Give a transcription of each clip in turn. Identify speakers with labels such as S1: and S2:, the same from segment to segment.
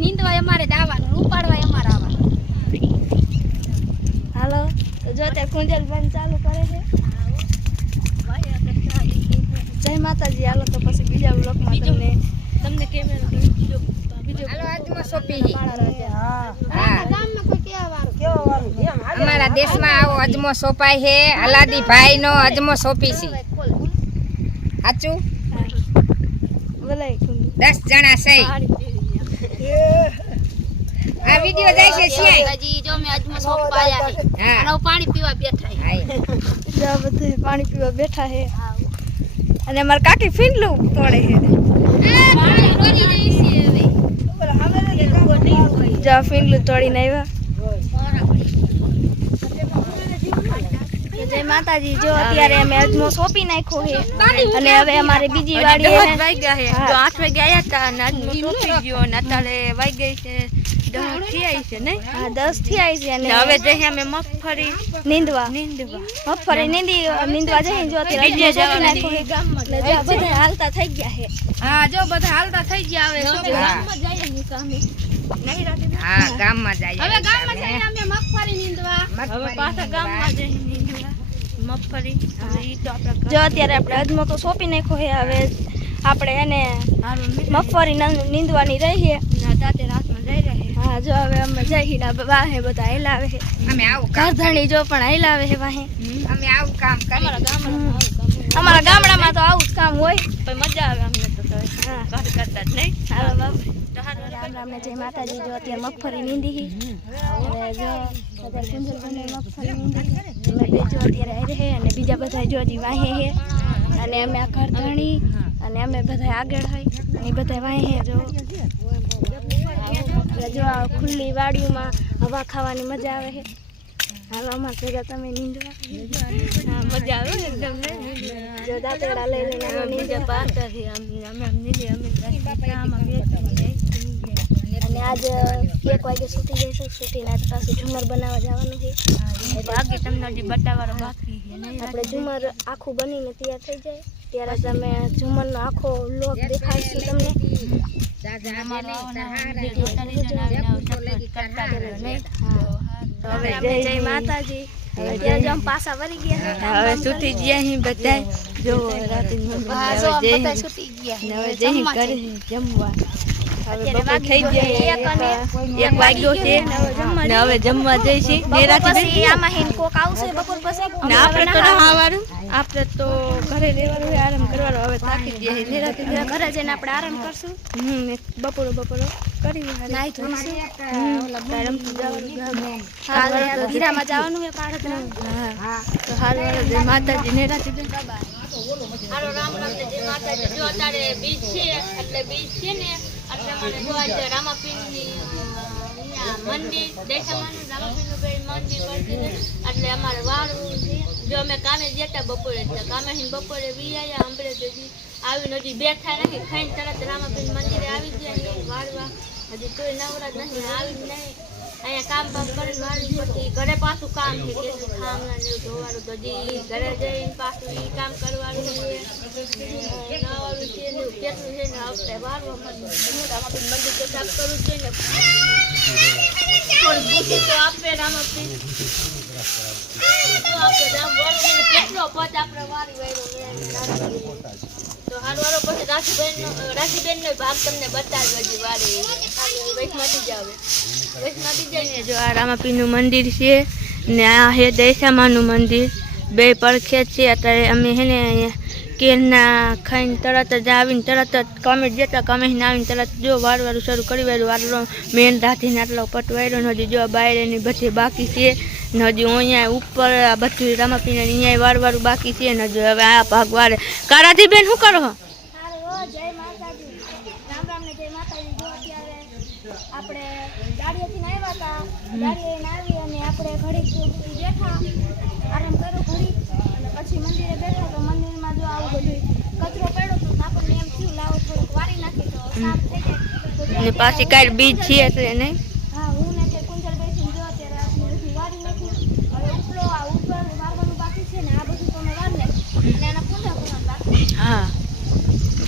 S1: નીંદવાય અમારે જ આવવાનું ઉપાડવાય અમારે આવવાનું. હાલો તો જો તે કુંજલ બંધ ચાલુ કરે છે. જય માતાજી હાલો તો પછી બીજા બ્લોકમાં તમને
S2: તમને કેમેરો
S3: અમારા દેશમાં આવો અજમો સોંપાય છે. અલાદી અજમો સોંપી છે. સાચું દસ જણા છે. આ વિડિયો જાય છે સિયાય
S2: હજી જો મેં આજમાં સોપ પાયા
S3: હે.
S2: અને પાણી પીવા બેઠા હે
S3: હા
S1: જો બધે પાણી પીવા બેઠા હે. અને માર કાકી ફીંડલું તોડે હે
S2: પાણી ડોલી રહી છે હવે.
S1: જા ફીંડલું તોડીને આવ્યા. જય માતાજી જો અત્યારે અમે અજમો સોંપી નાખ્યો છે. અને હવે અમારે બીજી વાડી
S2: વાગ્યા છે. તો આઠ વાગે આવ્યા હતા અને અજમો સોંપી ગયો અને અત્યારે વાગી છે. દસથી આવી છે
S1: હા દસથી આવી છે અને
S2: હવે જઈએ અમે મગફળી
S1: નીંદવા.
S2: નીંદવા.
S1: મગફળી નીંદી નીંદવા જઈને જો અત્યારે સોંપી નાખ્યો છે.
S2: ગામમાં
S1: એટલે જો આ બધા હાલતા થઈ ગયા છે.
S2: હા જો બધા હાલતા થઈ ગયા હવે ગામમાં જઈએ ને કામે
S3: હા ગામમાં જાય
S2: હવે ગામમાં જઈને અમે મગફળી નીંદવા. હવે પાછા ગામમાં જઈને નીંદવા મગફળી. ઈ તો આપણે
S1: જો અત્યારે આપણે અજમો તો સોંપી નાખ્યો છે હવે આપણે એને મગફળી નીંદવાની રહી છે.
S2: ના રાતમાં જઈ રહે
S1: હા જો હવે અમે જઈને વાહે બધા હેલાવે છે.
S3: અમે આવું કામ
S1: ઘરધણી જો પણ હેલાવે છે વાહે.
S3: અમે આવું કામ.
S2: અમારા
S1: ગામડામાં તો આવું જ કામ હોય.
S2: પણ મજા આવે અમને
S1: હા.
S2: કરતા જ નહીં
S1: હાલો બાપુ માતાજી જો અત્યારે મગફળી નીંદી હી હી. જો અત્યારે હે અને બીજા બધા જો હજી વાહે હે અને અમે આ ઘરધણી અને અમે બધા આગળ હોય અને બધા વાહે હે, જો જો આ ખુલ્લી વાડીઓમાં હવા ખાવાની મજા આવે છે હાલો, અમાર તમે નીંદવા
S2: મજા આવે એકદમ
S1: જો દાંતેડા લઈ લઈને અમે
S2: અમે
S1: અને આજ એક વાગે છૂટી જઈશું છૂટીને આજ પાછું ઝુમર બનાવવા જવાનું છે
S2: બાકી તમને હજી બતાવવાનો બાકી
S1: આપણે ઝુમર આખું બનીને તૈયાર થઈ જાય. ત્યારે તમે ઝુમરનો આખો લોક દેખાડશું તમને. હવે જય માતાજી. હવે જય જમ પાછા વળી ગયા.
S2: હવે છૂટી ગયા અહીં બધા જો રાતે ને હવે જઈ કરે જમવા હવે બપોર થઈ ગયા
S1: એક
S2: વાગ્યો છે
S1: ને હવે જમવા
S2: ને હવે જમવા જઈશી
S1: બપોર
S2: નિરાતે
S1: પછી આમાં હિન કોક આવશે બપોર પછી
S2: ને આપણે તો આવવાનું આપણે તો ઘરે રહેવાનું આરામ કરવાનો હવે થાકી ગયા છે
S1: ઘરે જઈને આપણે આરામ કરશું
S2: હમ બપોરો બપોરો કરી
S1: નાઈ ધોઈશું
S2: તારે રમતું જવાનું
S1: કાલે ધીરામાં જવાનું છે પાડતરા
S2: હા તો હારું હારું માતાજી
S4: હાલો રામ રામ રામજી માતાજી. જો અત્યારે બીજ છે, એટલે બીજ છે ને એટલે મને જોવા આજે રામાપીરની મંદિર દેખાવાનું રામાપીરનું કઈ મંદિર પડશે ને એટલે અમારે વાળવું છે. જો અમે કામે જતા બપોરે એટલે કામે બપોરે વી આયા અંબરે હજી આવીને હજી બેઠા નથી ખાઈને તરત રામાપીર મંદિરે આવી ગયા છે વાળવા. હજી કોઈ નવરાત નથી આવી જ નહીં અહીંયા કામ કામ કરીને મારી પછી ઘરે પાછું કામ છે કે ખામણા ને ધોવાનું બધી ઘરે જઈને પાછું એ કામ કરવાનું છે. નાવાનું છે ને કેટલું છે ને, હપ્તે વારવા મંદિર તો સાફ કરવું છે ને. થોડી બુદ્ધિ તો આપે વળગીને કેટલો પદ આપણે તો હારું પછી રાશીબેન રાશીબેન નો ભાગ તમને બતાવ્યો હજી વારી. વૈષ્ણવ જ આવે.
S2: આ રામાપીનું મંદિર છે, ને આ હે દૈસામાનું મંદિર. બે પડખે છે, અત્યારે અમે હે ને કેરના ખાઈને તરત જ આવીને તરત જ કમે જતા કમે આવીને તરત જો વારવાનું શરૂ કરી વાળું વારલો મેન રાધીને આટલો પટવાયરો હજી જો બાયરેની બધી બાકી છે ને હજી અહીંયા ઉપર આ બધું રામાપીને અહીંયા વારવારું બાકી છે ને હજુ હવે આ ભાગ વારે કારાથી બેન શું કરો
S1: જય માતાજી રામ રામ ને જય માતાજી જો અત્યારે આપણે ગાડીએથી આવ્યા હતા. ગાડીએ આવી અને આપણે ઘડીક બેઠા. આરામ કર્યો ઘડીક. અને પછી મંદિરે બેઠા તો મંદિરમાં જો આવું બધું કચરો પડ્યો તો આપણને એમ થયું લાવો થોડુંક વારી નાખી તો સાફ થઈ જાય.
S2: પાછી કાંઈ બીજ છે
S1: હા હું ને તે કુંજલ બેસીને જો અત્યારે આપણે બધું વારી નાખ્યું હવે ઉપલો આ ઉપર વારવાનું બાકી છે ને આ બધું તમે વાર નાખ્યું અને એના પૂંજા કરવાનું બાકી.
S2: હા.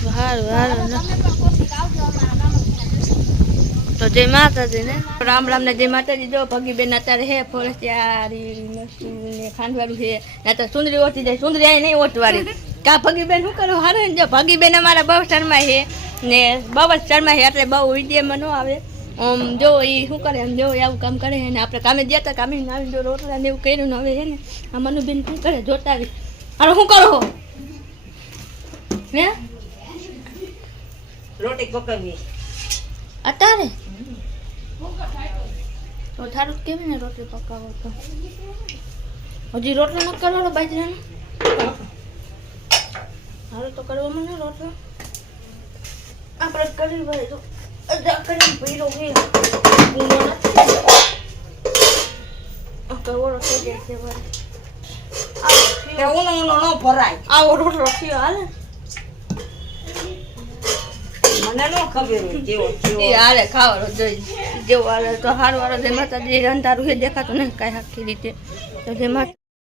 S2: સારું
S1: તમે પણ કોશિશ આવજો અમારા ગામમાં
S2: તો જય માતાજી ને. રામ રામ ને જય માતાજી. જો ભગીબેન અત્યારે હે ફોરસ્ટિયારી મસ્તી ને ખાંડવાળું છે. ના તો સુંદરી ઓછી જાય. સુંદરી આય નહીં ઓટવાળી કા ભગીબેન શું કરો? હારે ને જો ભગીબેન અમારા બહુ શર્મા છે. ને બહુ જ શર્મા છે. એટલે બહુ વિડીયોમાં ન આવે. આમ જો એ શું કરે? એમ જો આવું કામ કરે ને આપણે કામે ગયા હતા કામે આવી જો રોટલા ને એવું કર્યું ને હવે છે ને આ મનુબેન શું કરે? જોતા આવી અરે શું કરો હે?
S3: રોટી પકવવી.
S2: અત્યારે? તો થારું કેવી ને રોટલી પકાવો તો? હજી રોટલો ન કરવાનો બાજરાનો? હારો તો કરવો મને રોટલો. આપણે કરી ભાઈ તો કરીને ભીરો ઊંઘો નથી થઈ જાય છે
S3: ભરાય.
S2: આવો રોટલો થયો હાલે.
S3: મને ન ખબર હોય જેવો
S2: એ હાલે, ખાવાનો જોઈ જેવું હાલે, તો હારું હારો જે માતાજી અંધારું દેખાતું નહીં કાંઈ આખી રીતે.